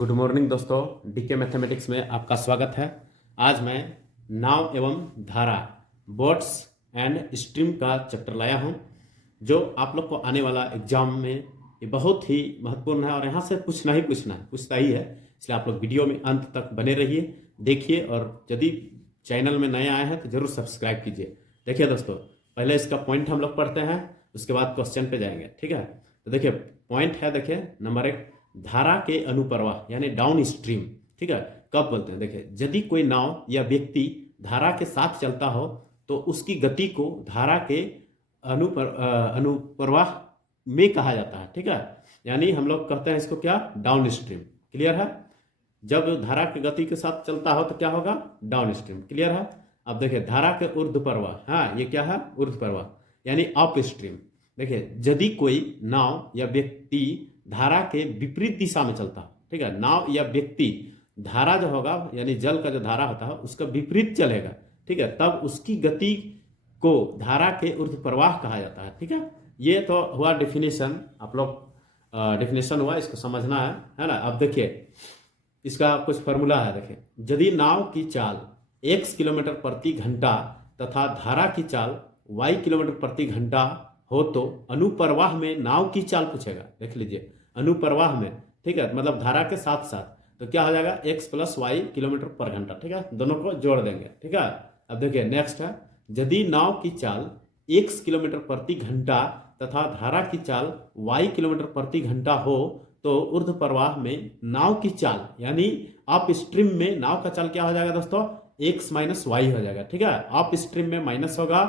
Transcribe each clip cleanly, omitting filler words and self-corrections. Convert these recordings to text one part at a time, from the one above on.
Good morning दोस्तों, DK mathematics में आपका स्वागत है। आज मैं नाव एवं धारा बोट्स एंड स्ट्रीम का चैप्टर लाया हूं, जो आप लोग को आने वाला एग्जाम में ये बहुत ही महत्वपूर्ण है और यहाँ से पूछना ही पूछता ही है। इसलिए आप लोग वीडियो में अंत तक बने रहिए, देखिए, और यदि चैनल में नए आए हैं तो जरूर सब्सक्राइब कीजिए। देखिए दोस्तों, पहले इसका पॉइंट हम लोग पढ़ते हैं, उसके बाद क्वेश्चन पे जाएंगे। ठीक है, तो देखिए पॉइंट है, देखिए नंबर 1, धारा के अनुप्रवाह यानी डाउन स्ट्रीम। ठीक है, कब बोलते हैं? देखिए, यदि कोई नाव या व्यक्ति धारा के साथ चलता हो तो उसकी गति को धारा के अनुप्रवाह में कहा जाता है। ठीक है, यानी हम लोग कहते हैं इसको क्या? Down stream. क्लियर है? जब धारा की गति के साथ चलता हो तो क्या होगा? Down stream. क्लियर है? अब देखिए धारा के ऊर्ध्व प्रवाह, हाँ ये क्या है? ऊर्ध्व प्रवाह यानी अप स्ट्रीम। देखिए, यदि कोई नाव या व्यक्ति धारा के विपरीत दिशा में चलता है, ठीक है, नाव या व्यक्ति धारा जो होगा यानी जल का जो धारा होता है उसका विपरीत चलेगा, ठीक है, तब उसकी गति को धारा के ऊर्ध्व प्रवाह कहा जाता है। ठीक है, ये तो हुआ डेफिनेशन, आप लोग डेफिनेशन हुआ, इसको समझना है ना। अब देखिए इसका कुछ फॉर्मूला है। देखिए, यदि नाव की चाल x किलोमीटर प्रति घंटा तथा धारा की चाल y किलोमीटर प्रति घंटा हो तो अनुप्रवाह में नाव की चाल पूछेगा। देख लीजिए, अनुप्रवाह में, ठीक है, मतलब धारा के साथ साथ, तो क्या हो जाएगा? x प्लस वाई किलोमीटर पर घंटा। ठीक है, दोनों को जोड़ देंगे। ठीक है, अब देखिए नेक्स्ट है, यदि नाव की चाल x किलोमीटर प्रति घंटा तथा धारा की चाल y किलोमीटर प्रति घंटा हो तो ऊर्ध्व प्रवाह में नाव की चाल यानी अप स्ट्रीम में नाव का चाल क्या हो जाएगा दोस्तों? x माइनस वाई हो जाएगा। ठीक है, अप स्ट्रीम में माइनस होगा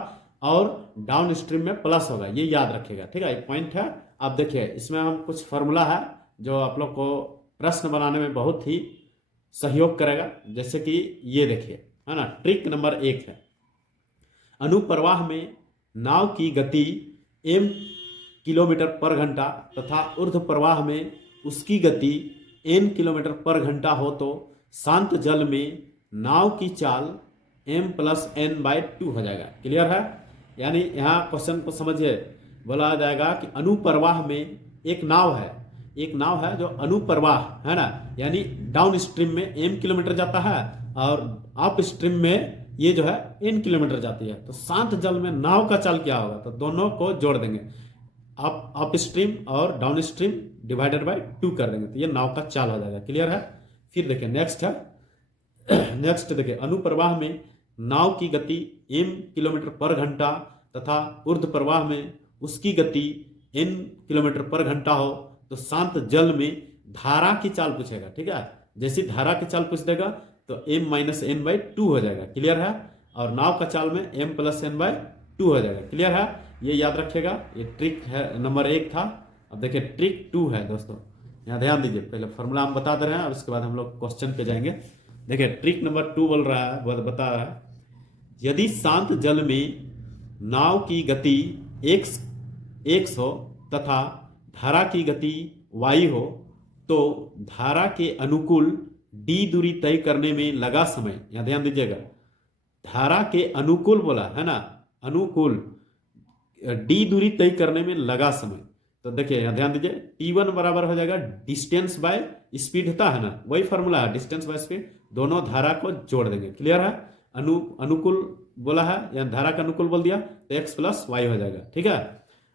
और डाउन स्ट्रीम में प्लस होगा, ये याद रखिएगा। ठीक है, पॉइंट है। अब देखिए इसमें हम कुछ फॉर्मूला है जो आप लोग को प्रश्न बनाने में बहुत ही सहयोग करेगा। जैसे कि ये देखिए, है ना, ट्रिक नंबर 1 है, अनुप्रवाह में नाव की गति m किलोमीटर पर घंटा तथा ऊर्ध्व प्रवाह में उसकी गति n किलोमीटर पर घंटा हो तो शांत जल में नाव की चाल m प्लस n/2 हो जाएगा। क्लियर है? यानी यहाँ क्वेश्चन को समझिए, बोला जाएगा कि अनुप्रवाह में एक नाव है जो अनुप्रवाह है ना, यानी डाउन स्ट्रीम में m किलोमीटर जाता है और अप स्ट्रीम में ये जो है n किलोमीटर जाती है, तो शांत जल में नाव का चाल क्या होगा? तो दोनों को जोड़ देंगे, अप स्ट्रीम और डाउन स्ट्रीम डिवाइडेड बाय 2 कर देंगे, तो ये नाव का चाल हो जाएगा। क्लियर है? फिर देखिए नेक्स्ट है, नेक्स्ट देखिए, अनुप्रवाह में नाव की गति m किलोमीटर पर घंटा तथा ऊर्ध्व प्रवाह में उसकी गति n किलोमीटर पर घंटा हो तो शांत जल में धारा की चाल पूछेगा। ठीक है, जैसी धारा की चाल पूछ देगा तो m माइनस n/2 हो जाएगा। क्लियर है? और नाव का चाल में m प्लस n/2 हो जाएगा। क्लियर है? ये याद रखिएगा, ये ट्रिक है नंबर 1 था। अब देखिए ट्रिक 2 है दोस्तों, यहाँ ध्यान दीजिए, पहले फॉर्मूला हम बता दे रहे हैं और उसके बाद हम लोग क्वेश्चन पे जाएंगे। देखिए ट्रिक नंबर 2 बोल रहा है, बता रहा है, यदि शांत जल में नाव की गति x हो तथा धारा की गति y हो तो धारा के अनुकूल d दूरी तय करने में लगा समय, यहां ध्यान दीजिएगा, धारा के अनुकूल बोला है ना, अनुकूल d दूरी तय करने में लगा समय। तो देखिए यहां ध्यान दीजिए, t1 बराबर हो जाएगा डिस्टेंस बाय स्पीड होता है ना, वही फॉर्मूला है, डिस्टेंस बाय स्पीड, दोनों धारा को जोड़ देंगे। क्लियर है? अनुकूल बोला है या धारा का अनुकूल बोल दिया तो x प्लस वाई हो जाएगा। ठीक है,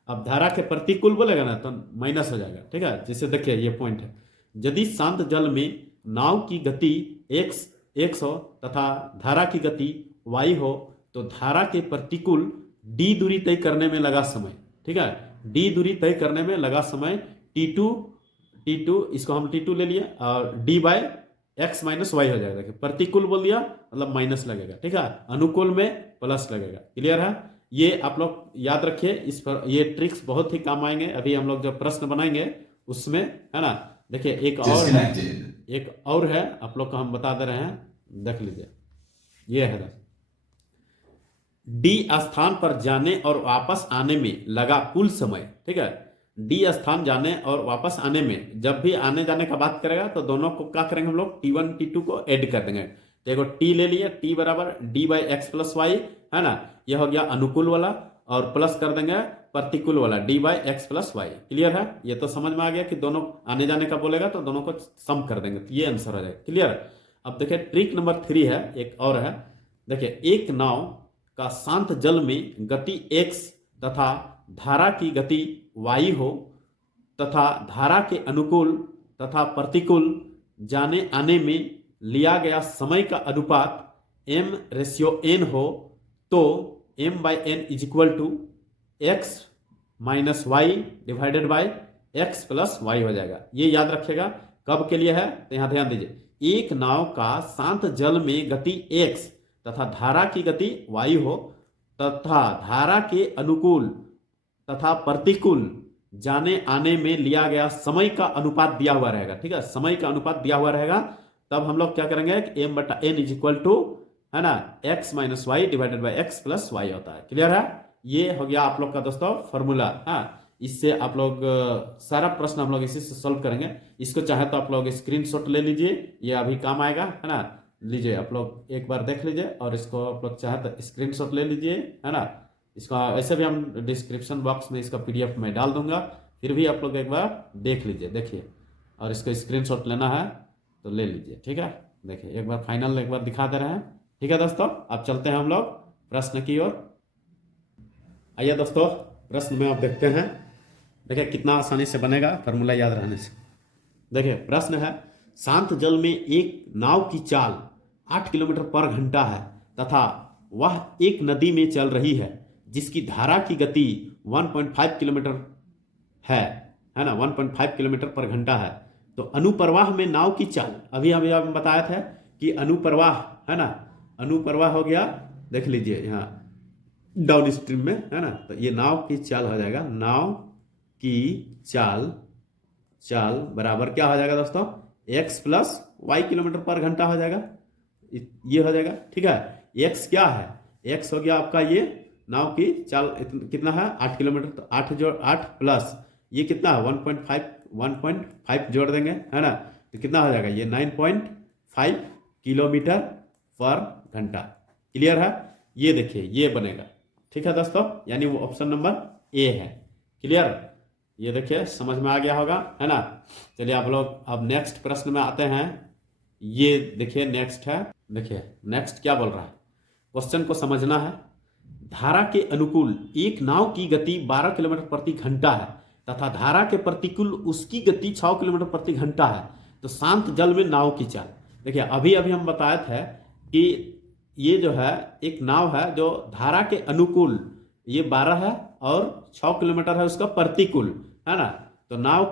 अब धारा के प्रतिकूल बोलेगा ना तो माइनस हो जाएगा। ठीक है, जैसे देखिए ये पॉइंट है, यदि शांत जल में नाव की गति x हो तथा धारा की गति y हो तो धारा के प्रतिकूल d दूरी तय करने में लगा समय। ठीक है, d दूरी तय करने में लगा समय t2, इसको हम t2 ले लिए और d by x minus y हो जाएगा। प्रतिकूल बोल दिया मतलब माइनस लगेगा। ठीक है, अनुकूल में प्लस लगेगा। क्लियर है? ये आप लोग याद रखिए, इस पर ये ट्रिक्स बहुत ही काम आएंगे। अभी हम लोग जब प्रश्न बनाएंगे उसमें, है ना। देखिए एक और है आप लोग को हम बता दे रहे हैं, देख लीजिए, ये है, डी स्थान पर जाने और वापस आने में लगा कुल समय। ठीक है, डी स्थान जाने और वापस आने में, जब भी आने जाने का बात करेगा तो दोनों को क्या करेंगे हम लोग? t1 t2 को ऐड कर देंगे। तो एक t ले लिए, t बराबर d by x plus y, है ना, यह हो गया अनुकूल वाला, और प्लस कर देंगे प्रतिकूल वाला dy x plus y. Clear है? ये तो समझ में आ गया कि दोनों आने जाने का बोलेगा तो दोनों को सम कर देंगे, तो ये आंसर हो जाएगा। क्लियर? अब देखिए ट्रिक नंबर 3 है, एक और है। देखिए एक नाव का शांत जल में गति x तथा धारा की गति y हो तथा धारा के अनुकूल तथा प्रतिकूल जाने आने में लिया गया समय का अनुपात m/n हो, तो m/n is equal to x minus y divided by x plus y हो जाएगा। ये याद रखिएगा कब के लिए है, तो यहां ध्यान दीजिए। एक नाव का शांत जल में गति x तथा धारा की गति y हो तथा धारा के अनुकूल तथा प्रतिकूल जाने आने में लिया गया समय का अनुपात दिया हुआ रहेगा। ठीक है, समय का अनुपात दिया हुआ रहेगा, तब हम लोग क्या करेंगे कि m/n इज इक्वल टू, है ना, x minus y divided by x plus y होता है। क्लियर है? ये हो गया आप लोग का दोस्तों फॉर्मूला। हाँ, इससे आप लोग सारा प्रश्न हम लोग इसी से सॉल्व करेंगे। इसको चाहे तो आप लोग स्क्रीनशॉट ले लीजिए, ये अभी काम आएगा, है ना। लीजिए आप लोग एक बार देख लीजिए, और इसको आप लोग चाहे तो स्क्रीनशॉट ले लीजिए, है ना। इसका ऐसे भी हम डिस्क्रिप्शन बॉक्स में इसका PDF में डाल दूंगा, फिर भी आप लोग एक बार देख लीजिए, देखिए, और इसका स्क्रीनशॉट लेना है तो ले लीजिए। ठीक है, देखिए एक बार फाइनल एक बार दिखा दे रहे हैं। ठीक है दोस्तों, अब चलते हैं हम लोग प्रश्न की ओर। आइए दोस्तों, प्रश्न में आप देखते हैं। देखिए कितना आसानी से बनेगा फॉर्मूला याद रहने से। देखिए प्रश्न है, शांत जल में एक नाव की चाल 8 किलोमीटर पर घंटा है तथा वह एक नदी में चल रही है जिसकी धारा की गति 1.5 किलोमीटर है ना, 1.5 किलोमीटर पर घंटा है। तो अनुप्रवाह में नाव की चाल, अभी हम बताया था कि अनुप्रवाह, है ना, अनुप्रवाह हो गया, देख लीजिए यहाँ डाउन स्ट्रीम में, है ना। तो ये नाव की चाल हो जाएगा, नाव की चाल बराबर क्या हो जाएगा दोस्तों, x प्लस वाई किलोमीटर पर घंटा हो जाएगा, ये हो जाएगा। ठीक है, x क्या है, x हो गया आपका ये नाव की चाल कितना है 8 किलोमीटर, तो 8 प्लस ये कितना है 1.5 जोड़ देंगे, है ना, तो कितना हो जाएगा ये 9.5 किलोमीटर पर घंटा। क्लियर है? ये देखिए ये बनेगा। ठीक है दोस्तों, यानी वो ऑप्शन नंबर ए है। क्लियर? ये देखिए समझ में आ गया होगा, है ना। चलिए आप लोग अब नेक्स्ट प्रश्न में आते हैं। ये देखिए नेक्स्ट है, देखिए नेक्स्ट क्या बोल रहा है, क्वेश्चन को समझना है। धारा के अनुकूल एक नाव की गति 12 किलोमीटर प्रति घंटा है तथा धारा के प्रतिकूल उसकी गति 6 किलोमीटर प्रति घंटा है, तो शांत जल में नाव की चाल। देखिए अभी हम बताए थे कि ये जो है एक नाव है जो धारा के अनुकूल ये 12 है और 6 किलोमीटर है उसका प्रतिकूल, है ना। तो नाव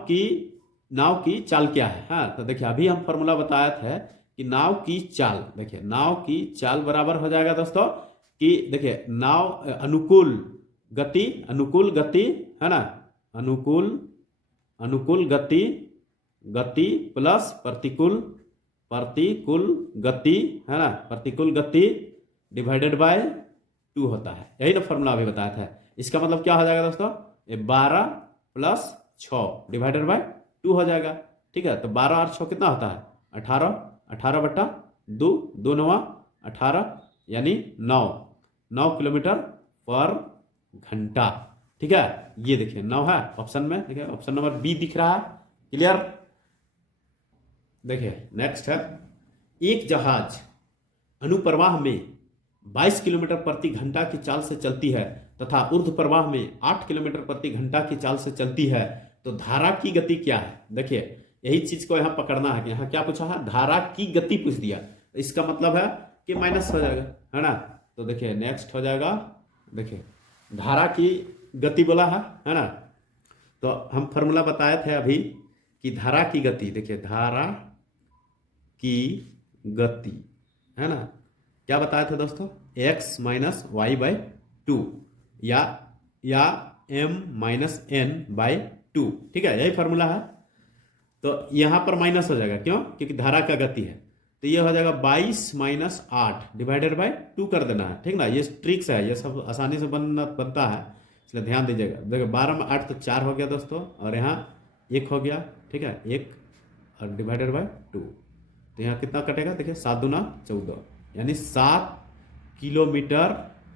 की चाल क्या है, हाँ, तो देखिए अभी हम फॉर्मूला बताया था कि नाव की चाल, देखिए नाव की चाल बराबर हो जाएगा दोस्तों कि देखिए नाव अनुकूल गति, है ना, अनुकूल गति प्लस प्रतिकूल गति, है ना, प्रतिकूल गति डिवाइडेड बाय 2 होता है। यही ना फॉर्मूला अभी बताया था। इसका मतलब क्या हो जाएगा दोस्तों, ये 12 प्लस 6 डिवाइडेड बाय 2 हो जाएगा। ठीक है, तो 12 और 6 कितना होता है 18 बट्टा 2, 2 9 18, यानी 9 किलोमीटर पर घंटा। ठीक है, ये देखिए 9 है ऑप्शन में, देखिए ऑप्शन नंबर बी दिख रहा है। क्लियर? देखिए नेक्स्ट है, एक जहाज अनुप्रवाह में 22 किलोमीटर प्रति घंटा की चाल से चलती है तथा ऊर्ध्व प्रवाह में 8 किलोमीटर प्रति घंटा की चाल से चलती है, तो धारा की गति क्या है। देखिए यही चीज को यहां पकड़ना है कि यहां क्या पूछा है, धारा की गति पूछ दिया, तो इसका मतलब है कि माइनस हो जाएगा, है ना। तो देखिए नेक्स्ट हो जाएगा, देखिए धारा की गति बोला है ना। तो हम फॉर्मूला बताए थे अभी कि धारा की गति, देखिए धारा की गति, है ना, क्या बताए थे दोस्तों, x माइनस वाई बाई 2 या m माइनस n बाई 2। ठीक है, यही फॉर्मूला है। तो यहां पर माइनस हो जाएगा, क्यों, क्योंकि धारा का गति है, तो ये हो जाएगा 22 माइनस 8 डिवाइडेड बाई 2 कर देना है। ठीक ना, ये ट्रिक्स है, ये सब आसानी से बनता है, इसलिए ध्यान दीजिएगा। देखो 12 में 8 तो 4 हो गया दोस्तों, और यहाँ 1 हो गया। ठीक है, 1 और डिवाइडेड बाई 2, तो यहाँ कितना कटेगा, देखिए 7 दूना 14, यानी 7 किलोमीटर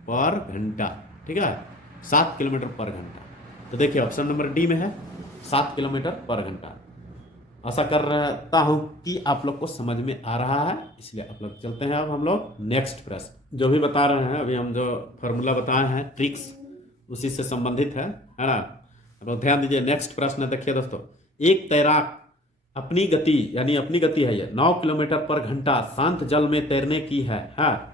पर घंटा। ठीक है, 7 किलोमीटर पर घंटा। तो देखिए ऑप्शन नंबर डी में है 7 किलोमीटर पर घंटा। आशा करता हूं कि आप लोग को समझ में आ रहा है, इसलिए आप लोग चलते हैं अब हम लोग नेक्स्ट प्रश्न। जो भी बता रहे हैं अभी हम जो फॉर्मूला बताए हैं ट्रिक्स उसी से संबंधित है ना। अब लोग ध्यान दीजिए, नेक्स्ट प्रश्न देखिए दोस्तों। एक तैराक अपनी गति यानी अपनी गति है ये 9 किलोमीटर पर घंटा शांत जल में तैरने की है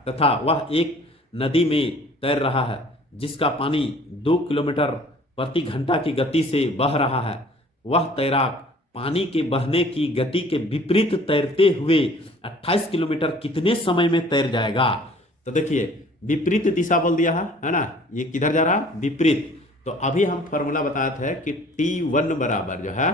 तथा वह एक नदी में तैर रहा है जिसका पानी 2 किलोमीटर प्रति घंटा की गति से बह रहा है। वह तैराक पानी के बहने की गति के विपरीत तैरते हुए 28 किलोमीटर कितने समय में तैर जाएगा। तो देखिए विपरीत दिशा बोल दिया है ना, ये किधर जा रहा है, विपरीत। तो अभी हम फॉर्मूला बताए थे कि T1 बराबर जो है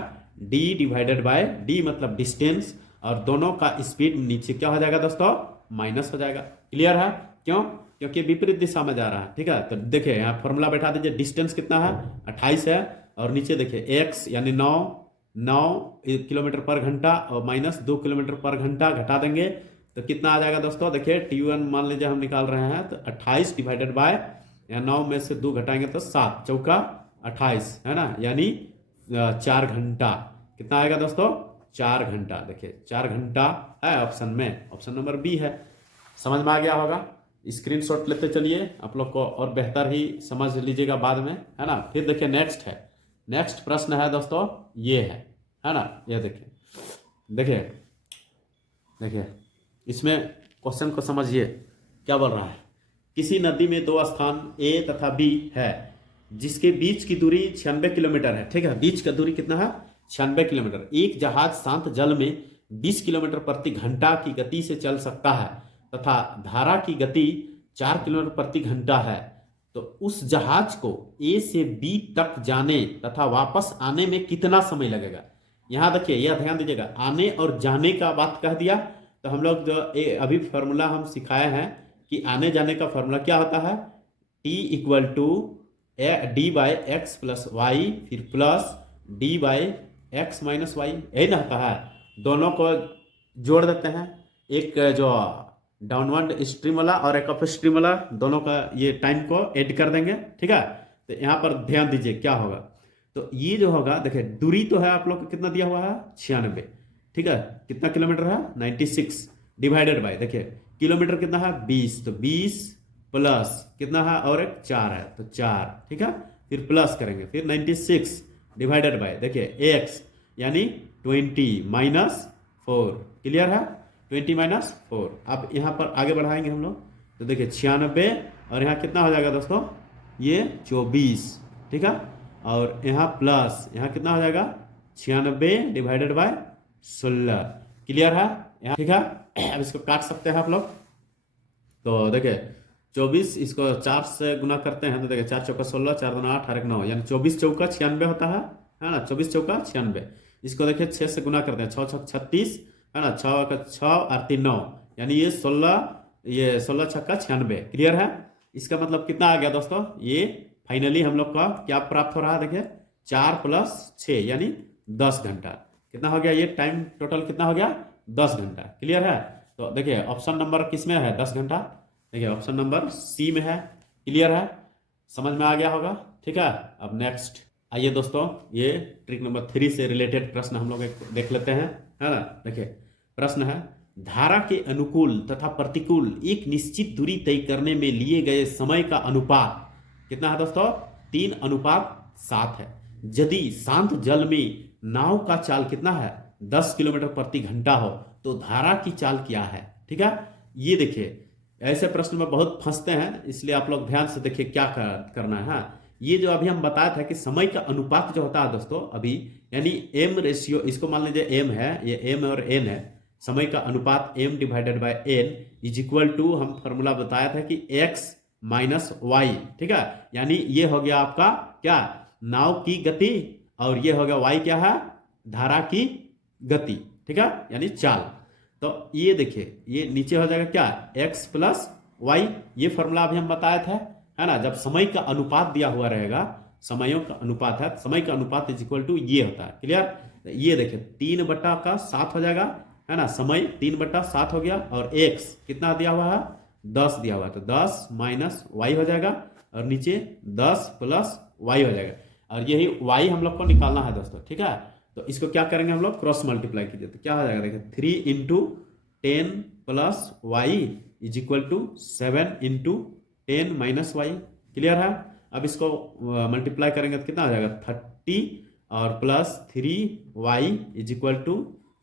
D डिवाइडेड बाय D मतलब डिस्टेंस, और दोनों का स्पीड नीचे क्या हो जाएगा दोस्तों, माइनस हो जाएगा। क्लियर है, क्यों, क्योंकि विपरीत दिशा में जा रहा है। ठीक है, तो देखिए यहाँ फॉर्मूला बैठा दीजिए, डिस्टेंस कितना है 28 है, और नीचे देखिए x यानी 9 किलोमीटर पर घंटा और माइनस 2 किलोमीटर पर घंटा घटा देंगे तो कितना आ जाएगा दोस्तों। देखिए T1 मान लीजिए हम निकाल रहे हैं, तो 28 डिवाइडेड बाय, या 9 में से 2 घटाएंगे तो 7 चौका 28 है ना, यानी 4 घंटा। कितना आएगा दोस्तों, 4 घंटा। देखिए 4 घंटा है ऑप्शन में, ऑप्शन नंबर बी है। समझ में आ गया होगा, स्क्रीनशॉट लेते चलिए, आप लोग को और बेहतर ही समझ लीजिएगा बाद में, है ना। फिर देखिए नेक्स्ट है, नेक्स्ट प्रश्न है दोस्तों, ये है ना, ये देखिए इसमें क्वेश्चन को समझिए क्या बोल रहा है। किसी नदी में 2 स्थान ए तथा बी है जिसके बीच की दूरी 96 किलोमीटर है। ठीक है, बीच का दूरी कितना है, 96 किलोमीटर। एक जहाज शांत जल में 20 किलोमीटर प्रति घंटा की गति से चल सकता है तथा धारा की गति 4 किलोमीटर प्रति घंटा है। तो उस जहाज को ए से बी तक जाने तथा वापस आने में कितना समय लगेगा। यहां देखिए, यह ध्यान दीजिएगा, आने और जाने का बात कह दिया तो हम लोग जो अभी फॉर्मूला हम सिखाए हैं कि आने जाने का फॉर्मूला क्या होता है, T equal to D by x plus Y फिर plus D by X minus Y, यही ना होता है। दोनों को जोड़ देते हैं, एक जो डाउनवर्ड स्ट्रीम वाला और एक अप स्ट्रीम वाला, दोनों का ये टाइम को ऐड कर देंगे। ठीक है, तो यहाँ पर ध्यान दीजिए क्या होगा। तो ये जो होगा, देखिए दूरी तो है आप लोग को कितना दिया हुआ है 96। ठीक है, कितना किलोमीटर है 96 डिवाइडेड बाय, देखिए किलोमीटर कितना है 20, तो 20 प्लस कितना है और एक 4 है तो 4। ठीक है, फिर प्लस करेंगे, फिर 96 डिवाइडेड बाय, देखिए x यानी 20 माइनस 4। क्लियर है, 20 माइनस 4। अब यहाँ पर आगे बढ़ाएंगे हम लोग, तो देखिए 96 और यहाँ कितना हो जाएगा दोस्तों, ये 24। ठीक है, और यहाँ प्लस यहाँ कितना हो जाएगा 96 डिवाइडेड बाय 16। क्लियर है यहाँ, ठीक है। अब इसको काट सकते हैं आप लोग, तो देखिए 24 इसको 4 से गुना करते हैं तो देखिए 4 चौका 16, 4 दूना 8 और 1 9, यानी 24 चौका 96 होता है ना, 24 चौका 96। इसको देखिए 6 से गुना करते हैं, 6 6 36 है ना, 6 का 6 और 3 9, यानी ये 16 छक्का 96। क्लियर है, इसका मतलब कितना आ गया दोस्तों, ये फाइनली हम लोग का क्या प्राप्त हो रहा है, देखिए 4 प्लस 6 यानी 10 घंटा। कितना हो गया, ये टाइम टोटल कितना हो गया 10 घंटा। क्लियर है, तो देखिए ऑप्शन नंबर किस में है 10 घंटा, देखिए ऑप्शन नंबर सी में है। क्लियर है, समझ में आ गया होगा। ठीक है, अब नेक्स्ट आइए दोस्तों, ये ट्रिक नंबर 3 से रिलेटेड प्रश्न हम लोग देख लेते हैं, है ना। देखिए प्रश्न है, धारा के अनुकूल तथा प्रतिकूल एक निश्चित दूरी तय करने में लिए गए समय का अनुपात कितना है दोस्तों, 3:7 है। यदि शांत जल में नाव का चाल कितना है 10 किलोमीटर प्रति घंटा हो तो धारा की चाल क्या है। ठीक है, ये देखिए ऐसे प्रश्न में बहुत फंसते हैं, इसलिए आप लोग ध्यान से देखिए क्या करना है। ये जो अभी हम बताया था कि समय का अनुपात जो होता है दोस्तों अभी, यानी m रेशियो, इसको मान लीजिए m है, ये m और n है, समय का अनुपात m divided by n is equal to, हम फॉर्मूला बताया था कि x माइनस वाई। ठीक है, यानी ये हो गया आपका क्या, नाव की गति, और ये हो गया y क्या है, धारा की गति। ठीक है, यानी चाल। तो ये देखिए ये नीचे हो जाएगा क्या, x प्लस वाई, ये फॉर्मूला अभी हम बताए थे, है ना। जब समय का अनुपात दिया हुआ रहेगा, समयों का अनुपात है, समय का अनुपात इज इक्वल टू ये होता है। क्लियर, ये देखिए 3/7 हो जाएगा, है ना, समय 3/7 हो गया, और x कितना दिया हुआ है 10 दिया हुआ है, तो 10 माइनस वाई हो जाएगा, और नीचे 10 प्लस वाई हो जाएगा। और यही y हम लोग को निकालना है दोस्तों, ठीक है। तो इसको क्या करेंगे हम लोग, क्रॉस मल्टीप्लाई कीजिए तो क्या हो जाएगा, देखिए 3 into 10 plus y is equal to 7 into 10 minus y. Clear है। अब इसको मल्टीप्लाई करेंगे तो कितना हो जाएगा, 30 और plus 3y is equal to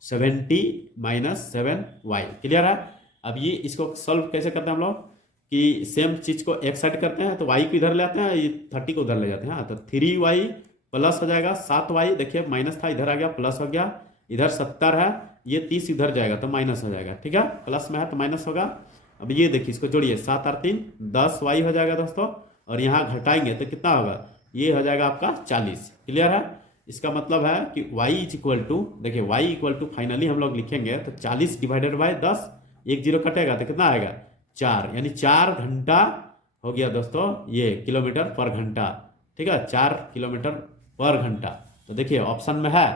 70 minus 7y। Clear है। अब ये इसको सॉल्व कैसे करते हैं हम लोग कि सेम चीज को एक साइड करते हैं तो y को इधर ले आते हैं, ये 30 को उधर ले जाते हैं। हाँ, तो 3y प्लस हो जाएगा 7y, देखिए माइनस था इधर आ गया प्लस हो गया, इधर 70 है, ये 30 इधर जाएगा तो माइनस हो जाएगा, ठीक है। प्लस में है तो माइनस होगा। अब ये देखिए इसको जोड़िए, 7 और 3 10y हो जाएगा दोस्तों, और यहाँ घटाएंगे तो कितना होगा, ये हो जाएगा आपका 40। क्लियर है। इसका मतलब है कि y इज इक्वल टू, देखिए y इक्वल टू फाइनली हम लोग लिखेंगे तो 40 डिवाइडेड बाय 10, एक जीरो कटेगा तो कितना आएगा 4, यानी 4 घंटा हो गया दोस्तों ये किलोमीटर पर घंटा, ठीक है, 4 किलोमीटर पर घंटा। तो देखिए ऑप्शन में है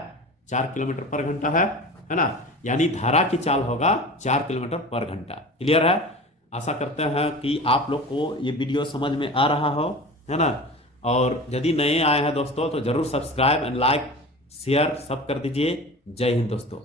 4 किलोमीटर पर घंटा है ना, यानी धारा की चाल होगा 4 किलोमीटर पर घंटा। क्लियर है। आशा करते हैं कि आप लोग को ये वीडियो समझ में आ रहा हो, है ना। और यदि नए आए हैं दोस्तों तो जरूर सब्सक्राइब एंड लाइक शेयर सब कर दीजिए। जय हिंद दोस्तों।